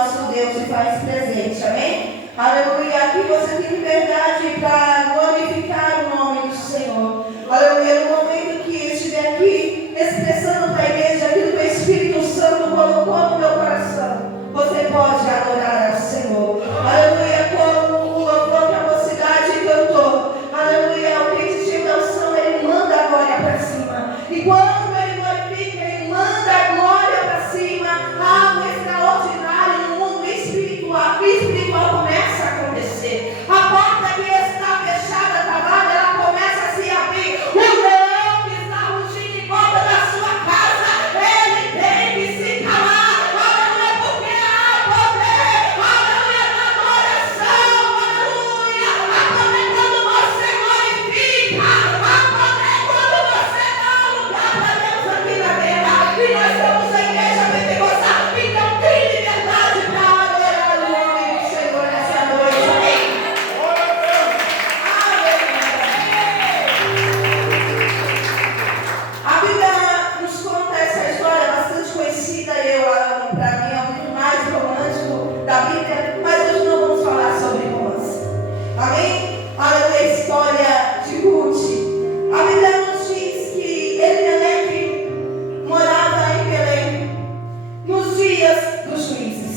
nosso Deus se faz presente, amém? Aleluia, aqui você tem liberdade para glorificar o nome do Senhor. Aleluia, no momento que estiver aqui expressando para a igreja aquilo que o Espírito Santo colocou no meu coração, você pode adorar ao Senhor. Aleluia, como o louvor que a mocidade cantou. Aleluia, o crente de unção, ele manda a glória para cima. E quando ele glorifica, ele manda a glória para cima. Algo extraordinário no mundo espiritual começa a acontecer. A porta que está fechada, travada, ela começa a se abrir. O leão que está rugindo em volta da sua casa, ele tem que se calar. Aleluia, porque há poder. Aleluia, na adoração. Aleluia. Há poder quando você glorifica. Há poder quando você dá lugar para Deus aqui na terra. E nós somos a igreja pentecostal. Então tem liberdade para adorar o nome do Senhor nessa noite. Amém? A Bíblia nos conta essa história bastante conhecida. Para mim, é muito mais romântico da Bíblia. Mas hoje não vamos falar sobre romance. Amém? Aleluia, a história de Ruth. A Bíblia nos diz que Elimeleque morava em Belém nos dias dos juízes.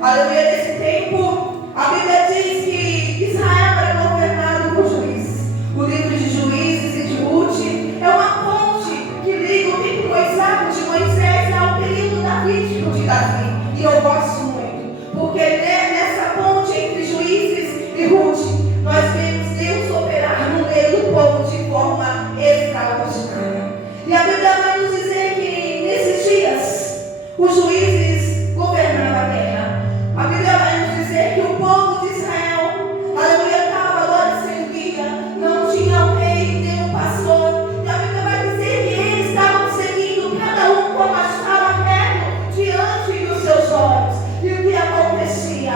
Aleluia, nesse tempo, a Bíblia diz que Israel era governado por juízes. O livro de Juízes e de Ruth é uma ponte que liga o tempo de Moisés ao período davídico de Davi. E eu gosto muito, porque nessa ponte entre Juízes e Ruth, nós vemos Deus operar no meio do povo de forma extraordinária. E a Bíblia vai nos dizer que nesses dias os juízes governavam a terra. A Bíblia vai nos dizer que o povo de Israel, aleluia, estava agora sem guia, não tinha um rei nem um pastor. E a Bíblia vai dizer que eles estavam seguindo cada um como achava perto diante dos seus olhos. E o que acontecia?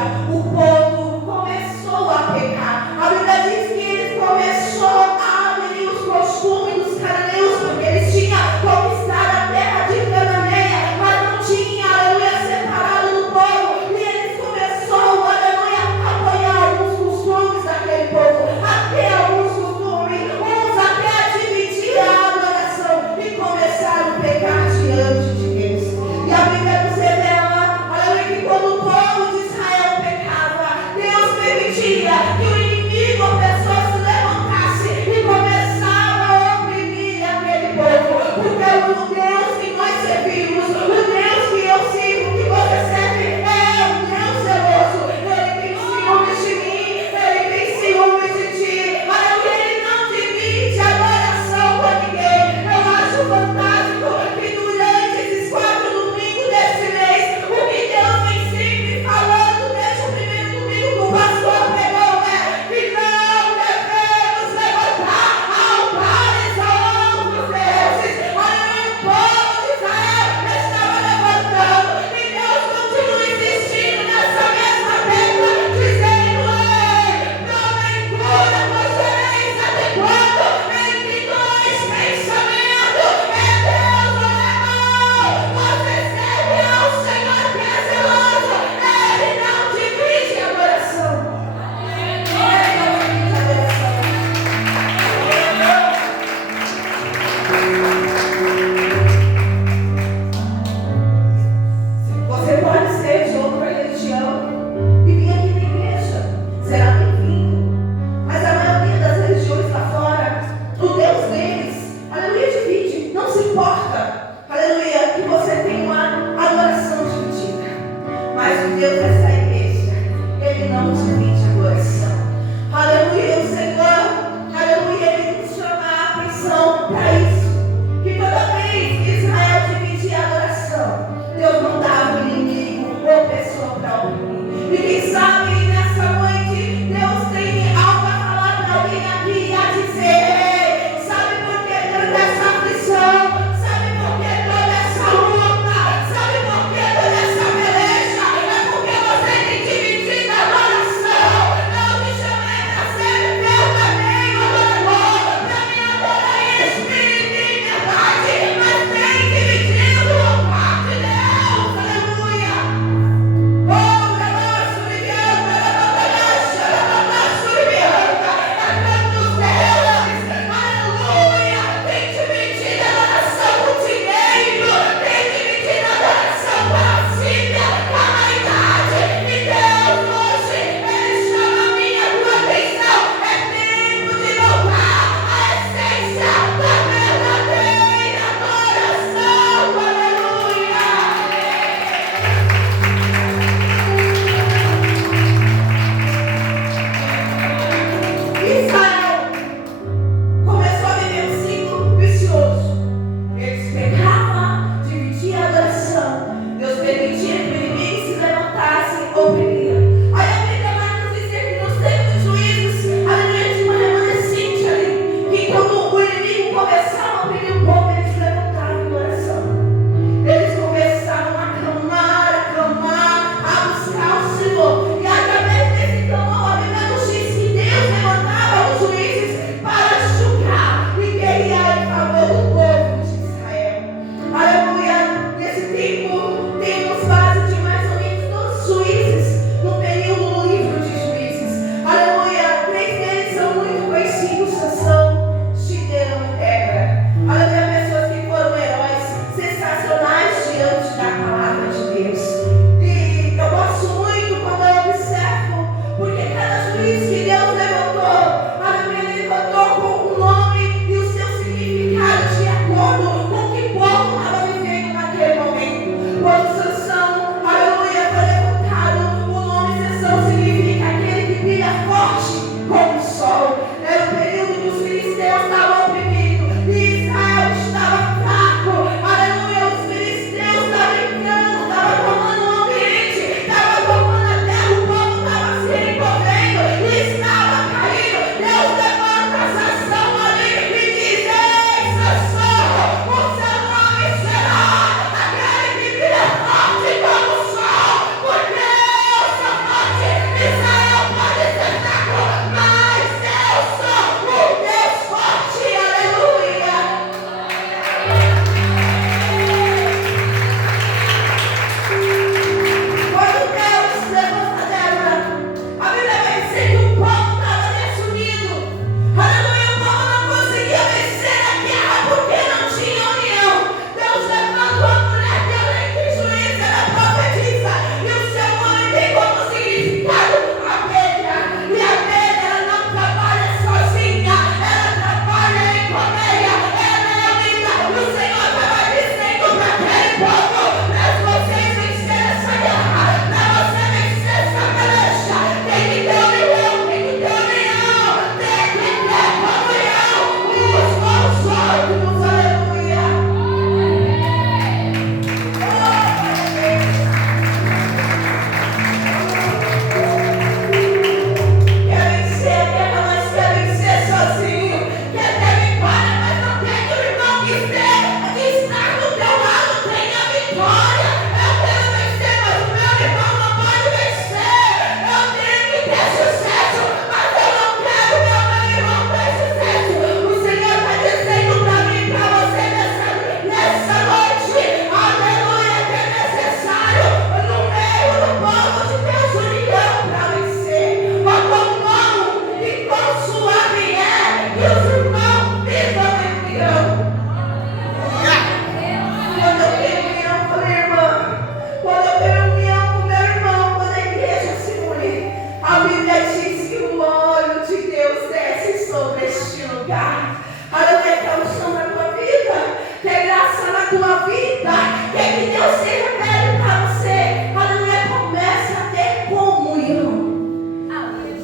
tua vida, quer que Deus se revele para você. Aleluia, comece a ter comunhão.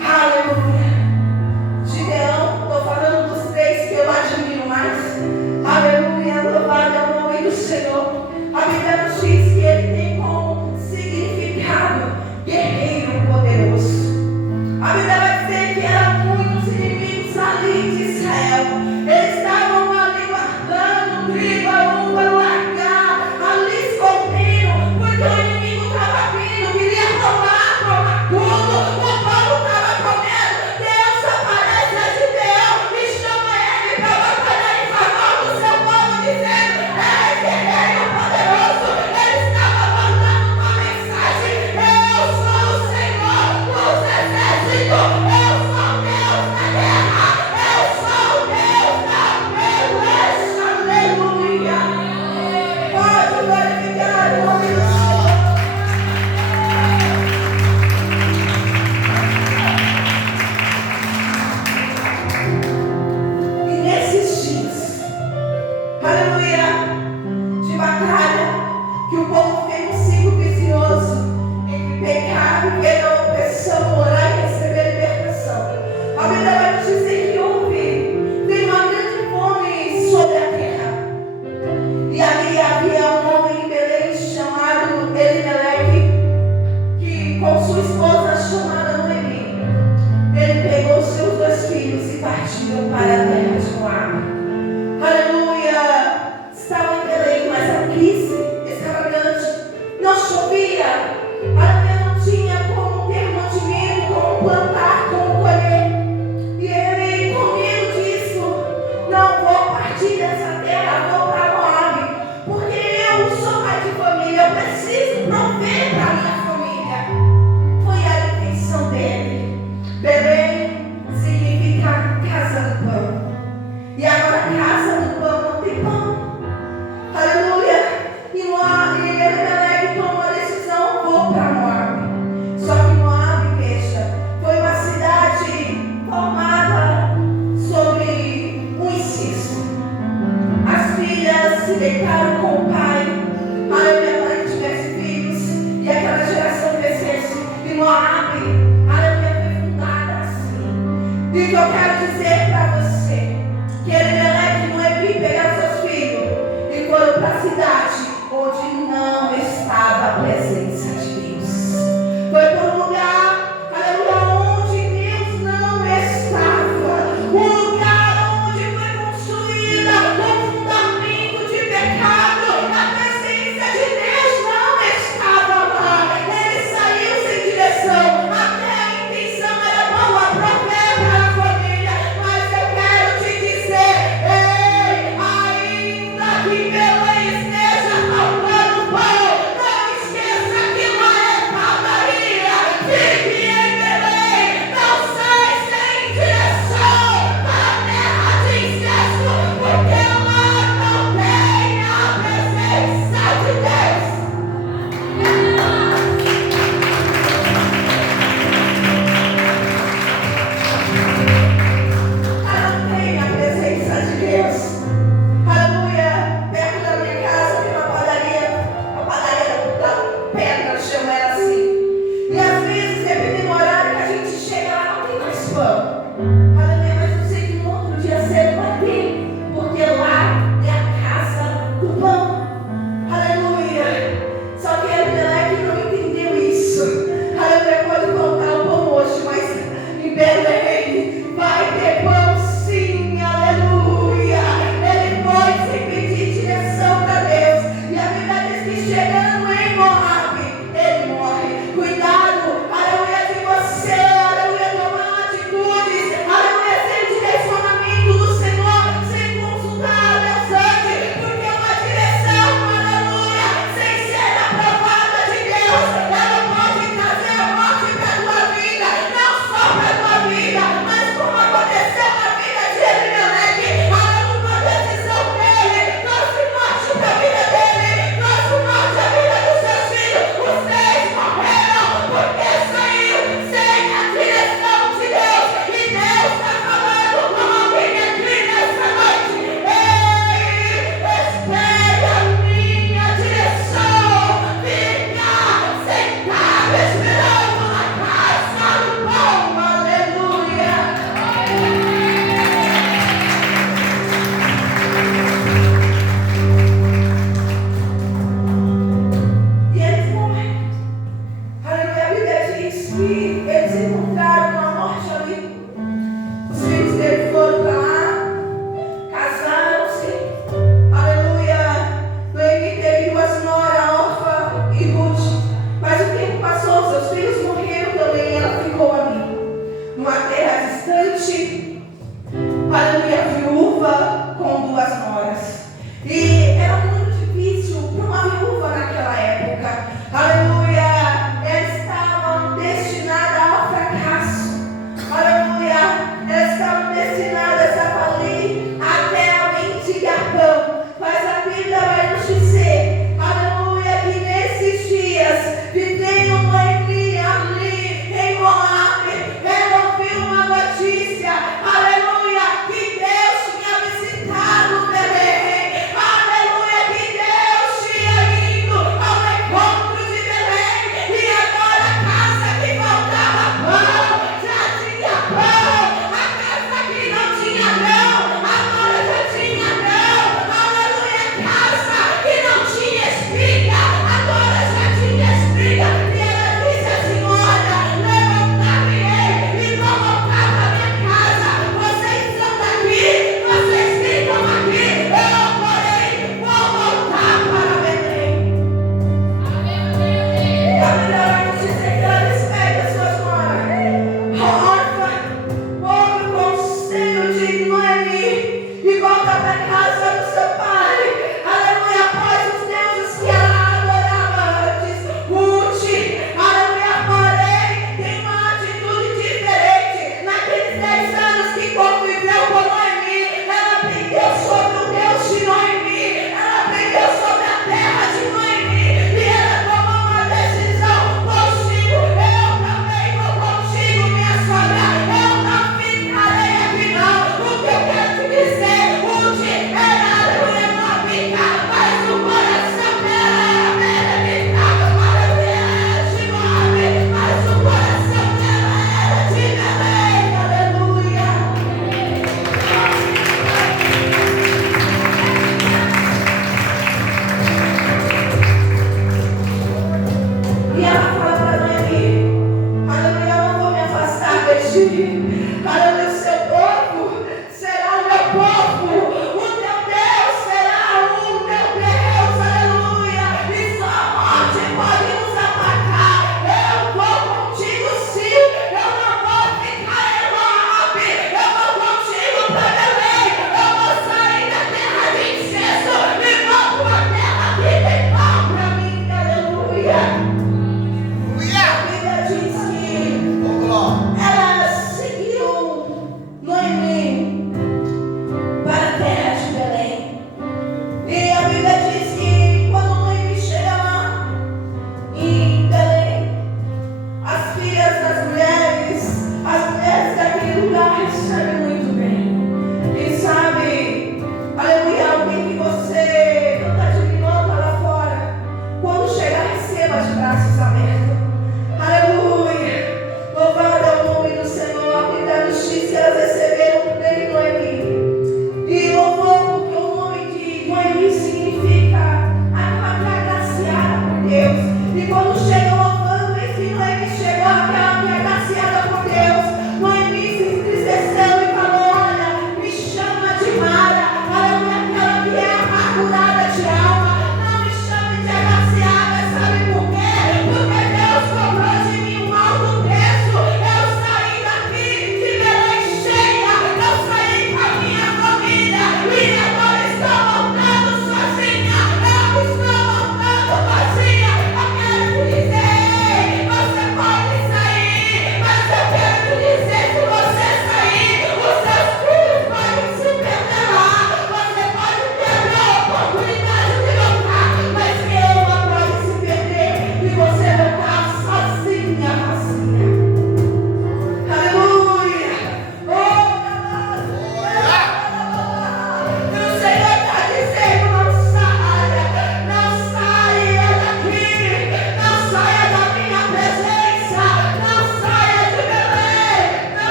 Aleluia. Gideão, estou falando dos três que eu admiro mais. Aleluia, louvado é o nome do Senhor. A Bíblia nos diz que ele tem como significado guerreiro poderoso. A Bíblia vai dizer que eram muitos inimigos ali de Israel. Eles estavam ali guardando trigo, um para largar, ali escondendo, porque o inimigo estava vindo, queria roubar tudo. O povo estava com medo. Deus aparece a Gideão e chama ele para batalhar em favor do seu povo, dizendo: é guerreiro poderoso. Ele estava mandando uma mensagem: eu sou o Senhor dos exércitos, eu sou Deus da guerra, eu sou Deus da peleja. Aleluia. Pode glorificar o nome do Senhor. E nesses dias, aleluia, de batalha, que o povo tem um ciclo vicioso entre pecar, viver na opressão, orar e receber libertação. A Bíblia vai nos dizer que tem uma grande fome sobre a terra. E ali havia um homem em Belém chamado Elimeleque, que com sua esposa chamada Noemi, ele pegou seus 2 filhos e partiram para a terra de Moabe. Aleluia! Estava em Belém, mas a crise estava grande.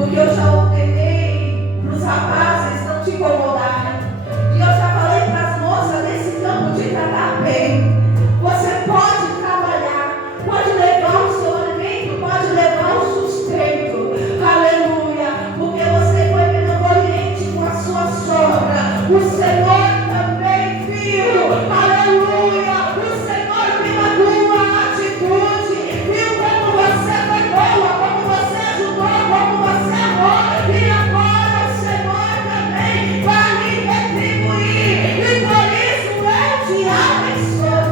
porque eu já ordenei para os rapazes não te incomodarem. E eu já falei para as moças nesse campo de tratar bem. Você pode trabalhar, pode levar o seu alimento, pode levar o sustento. Aleluia, porque você foi benevolente com a sua sogra. O Senhor também viu. Aleluia, o Senhor viu a tua atitude, viu como você foi boa, como você ajudou, como você amou. E agora o Senhor também vai lhe retribuir. E por isso eu te abençoo.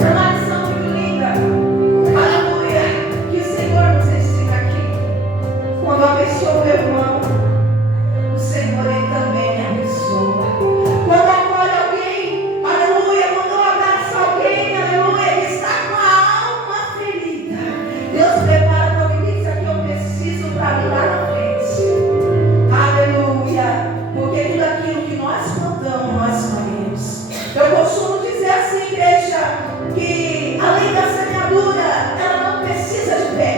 É uma lição muito linda. Aleluia, que o Senhor nos ensina aqui. Quando eu abençoo meu irmão, o Senhor ele também me abençoa. Quando eu acolho alguém, aleluia, quando eu abraço alguém, aleluia, que está com a alma ferida, Deus prepara a providência que eu preciso para mim lá na frente. Aleluia, porque tudo aquilo que nós plantamos, nós colhemos. Eu costumo dizer assim, igreja, que além da semeadura, ela não precisa de pé.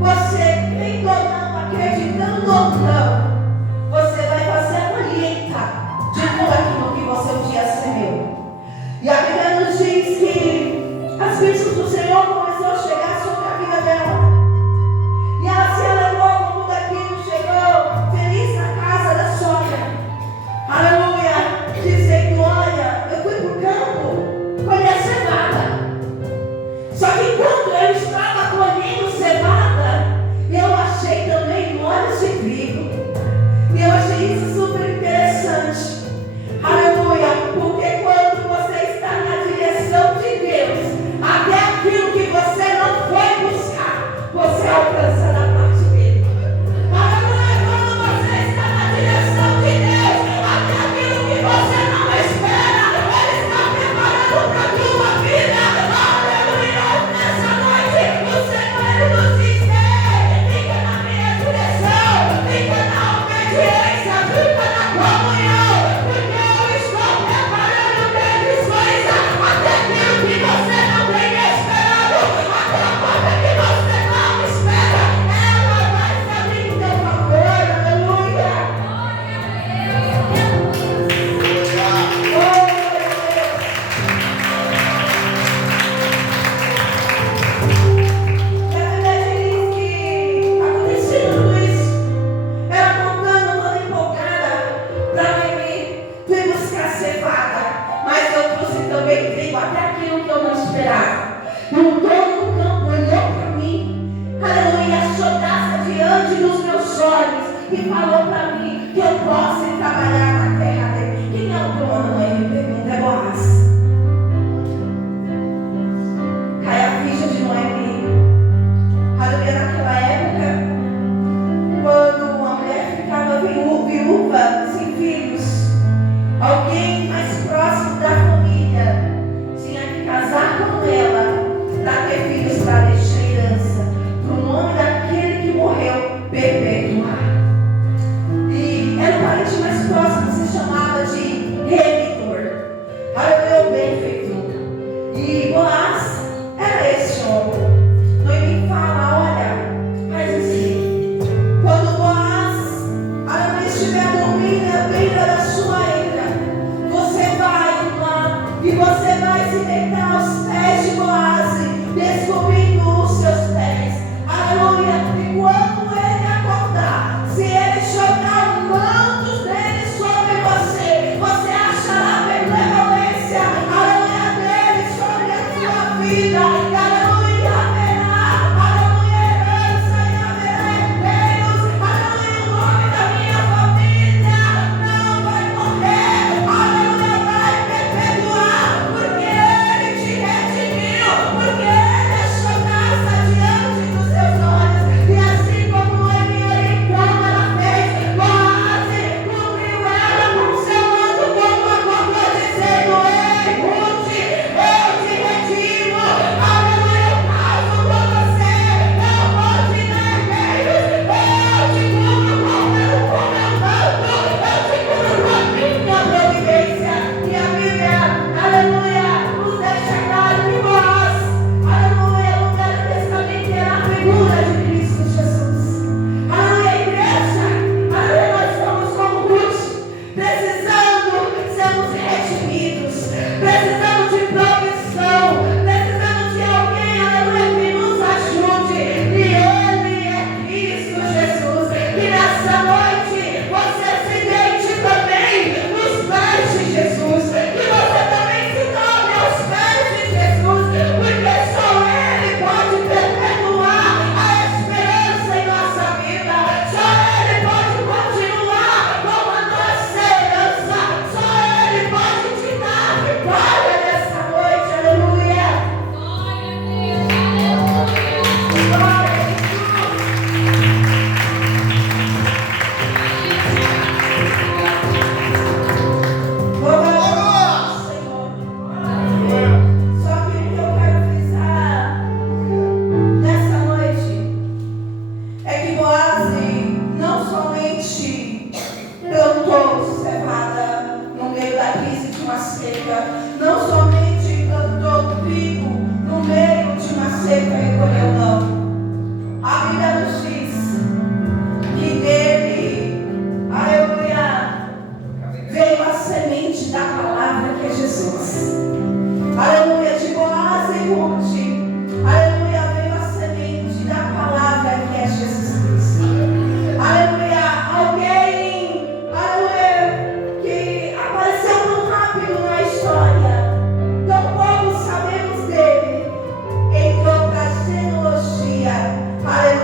Você, crendo ou não, acreditando ou não, você vai fazer a colheita de tudo aquilo que você um dia semeou. E a Bíblia nos diz que as bênçãos do Senhor começou a chegar sobre a vida dela.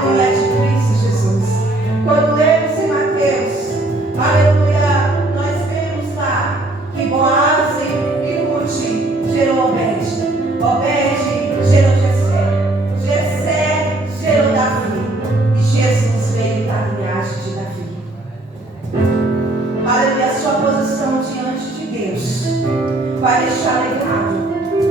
Aleluia, tipo isso, Jesus. Quando lemos em Mateus, aleluia, nós vemos lá que Boaz e Ruth gerou Obed. Obed gerou Jessé. Jessé gerou Davi. E Jesus veio da linhagem de Davi. Aleluia, a sua posição diante de Deus vai deixar legado.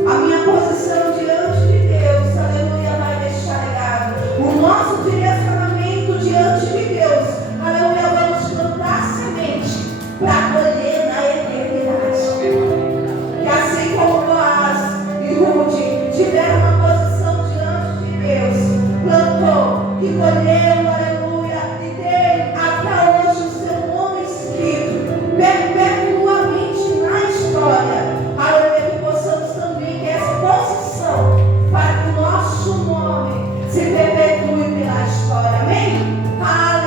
A minha posição diante de Deus, aleluia, vai deixar legado. O nosso direcionamento diante de Deus, aleluia, vamos plantar semente para colher na eternidade. Que assim como Boaz e Ruth tiveram uma posição diante de Deus, plantou e colheu